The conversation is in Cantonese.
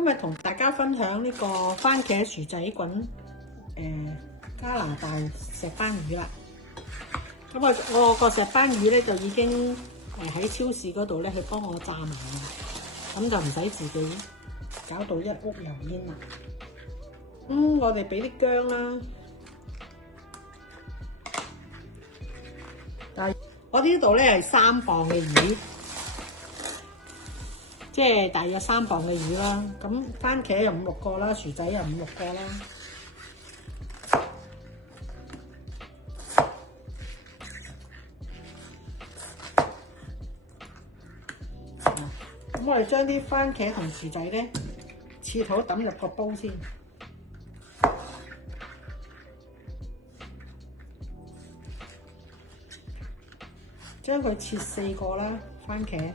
今日同大家分享呢個番茄薯仔滾加拿大石斑魚啦。咁我個石斑魚咧就已經喺超市嗰度咧去幫我炸埋啦，咁就唔使自己搞到一屋油煙啦。我哋俾啲薑啦，但係我呢度咧係3磅嘅魚。即係大約3磅嘅魚啦，咁番茄有5、6個啦，薯仔有5、6個啦。咁我哋將啲番茄同薯仔咧切好抌入個煲先，將佢切4個啦，番茄。